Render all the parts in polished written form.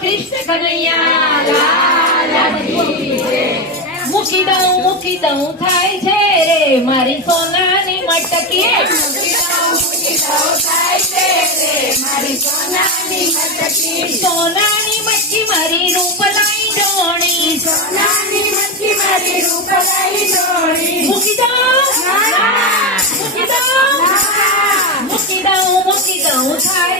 કૃષ્ણ કનૈયા લાલ કી જય. મૂકી દઉં થાય છે રે મારી સોનાની મટકી. મૂકી દઉં થાય છે રે મારી સોનાની મટકી. સોનાની મટકી મારી રૂપલાઈ ડોણી. સોનાની મટકી મારી રૂપલાઈ ડોળી. મૂકી દઉં થાય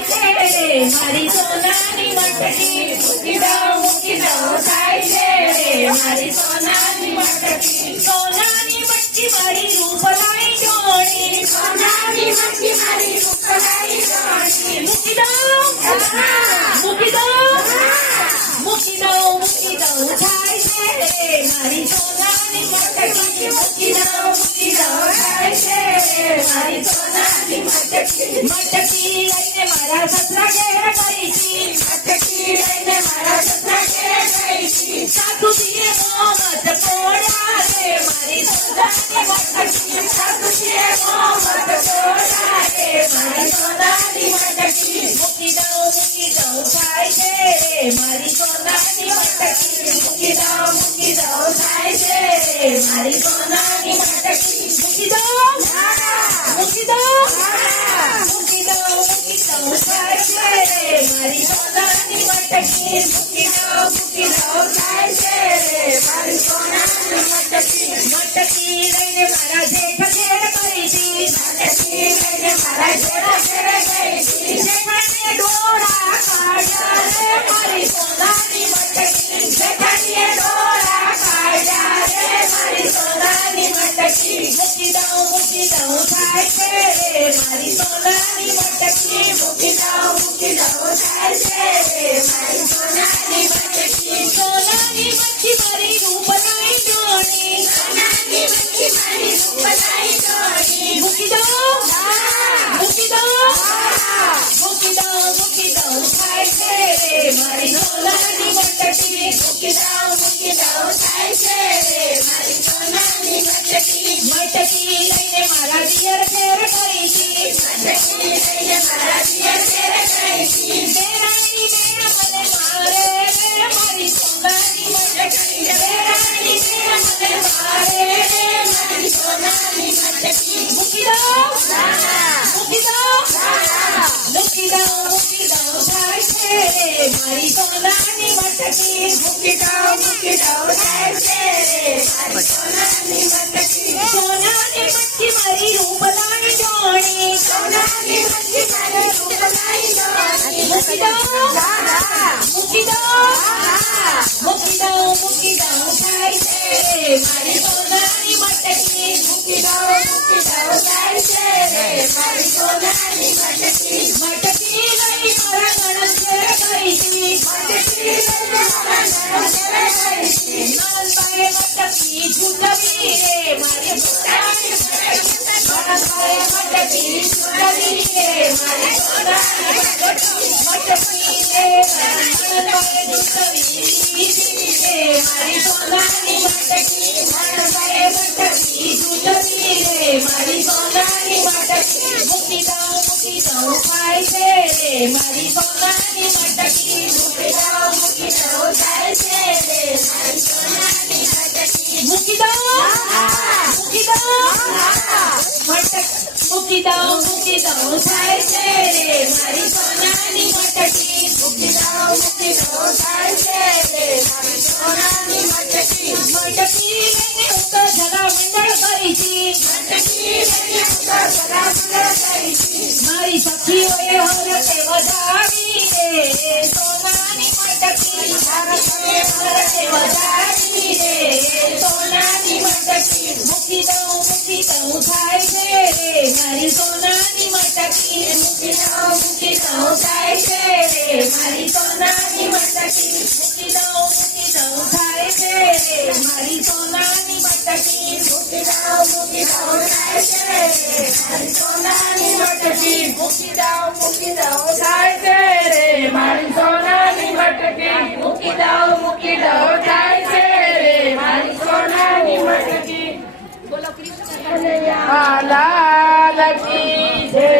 છે રે મારી સોનાની મટકી. મૂકી દઉં થાય છે રે મારી સોનાની મટકી. સોનાની મટકી મારી રૂપલાઈ ડોણી. સોનાની મટકી મારી રૂપલાઈ ડોળી. મૂકી દઉં થાય છે રે મારી સોનાની મટકી. મૂકી દઉં થાય છે રે મારી સોનાની મટકી. મટકી લઈને મારા સસરા ઘેર ગઈ છી. મટકી લઈને મારા સસરા ઘેર ગઈ છી. સાસુજીએ મોમત પોળ્યા રે મારી સોનાની મટકી. સાસુજીએ મોમત પોળ્યા રે મારી સોનાની મટકી. મૂકી દઉં થાય છે રે મારી સોનાની મટકી. મૂકી દઉં થાય છે રે મારી સોનાની મટકી. મૂકી દઉં થાય છે રે મારી સોનાની મટકી. મૂકી દઉં થાય છે રે મારી સોનાની મટકી. મટકી લઈને મારા જેઠ ઘેર ગઈ છી. મટકી લઈને મારા જેઠ ઘેર ગઈ છી. જેઠાણીએ ડોળા કાઢ્યા રે મારી સોનાની મટકી. જેઠાણીએ ડોળા કાઢ્યા રે મારી સોનાની મટકી. મૂકી દઉં થાય છે રે મારી સોનાની મટકી. મૂકી દઉં થાય છે રે મારી સોનાની મટકી. સોનાની મટકી મારી રૂપલાઈ ડોણી. સોનાની મટકી મારી રૂપલાઈ ડોળી. મૂકી દઉં થાય છે રે મારી સોનાની મટકી. મૂકી દઉં થાય છે રે મારી સોનાની મટકી. મટકી લઈને મારા દિયર ઘેર ગઈ છી. મટકી લઈને મારા દિયર ઘેર ગઈ છી. દેરાણી બેન મને મારે રે મારી સોનાની મટકી. દેરાણી બેન મને મારે રે મારી સોનાની મટકી. મૂકી દઉં થાય છે રે મારી સોનાની મટકી. મૂકી દઉં થાય છે રે મારી સોનાની મટકી. સોનાની મટકી મારી રૂપલાઈ ડોણી. સોનાની મટકી મારી રૂપલાઈ ડોળી. મૂકી દઉં થાય છે રે મારી સોનાની મટકી. મૂકી દઉં થાય છે રે મારી સોનાની મટકી. મટકી લઈ મારા નણંદ ઘેર ગઈ છી. મટકી લઈને મારા નણંદ ઘેર ગઈ છી. નણંદબાએ મટકી છૂટવી રે મારી સોનાની મટકી. નણંદબાએ મટકી છૂટવી રે મારી સોનાની મટકી. મટકી રે નણંદબાએ છૂટવી રે મારી સોનાની મટકી. નણંદબાએ મટકી છૂટવી રે મારી સોનાની મટકી. મૂકી દઉં થાય છે રે મારી સોનાની મટકી. મૂકી દઉં થાય છે રે મારી સોનાની મટકી. મૂકી દઉં થાય છે રે મારી સોનાની મટકી. મૂકી દઉં થાય છે રે મારી સોનાની મટકી. મટકી લઈને હું તો જરા મંડળ ગઈ છી. મટકી લઈને હું તો જરા મંડળ ગઈ છી. મારી સખીઓએ હરતે વધાવી રે સોનાની મટકી. મારી હરતે વધાવી રે સોનાની મટકી. મૂકી દઉં થાય છે રે મારી સોનાની મટકી. મૂકી દઉં થાય છે રે મારી સોનાની મટકી. મૂકી દઉં થાય છે રે મારી સોનાની મટકી. મૂકી દઉં થાય છે રે મારી સોનાની મટકી. મૂકી દઉં થાય છે રે મારી સોનાની મટકી. મૂકી દઉં થાય છે રે મારી સોનાની મટકી. બોલો કૃષ્ણ લાલ કી જય.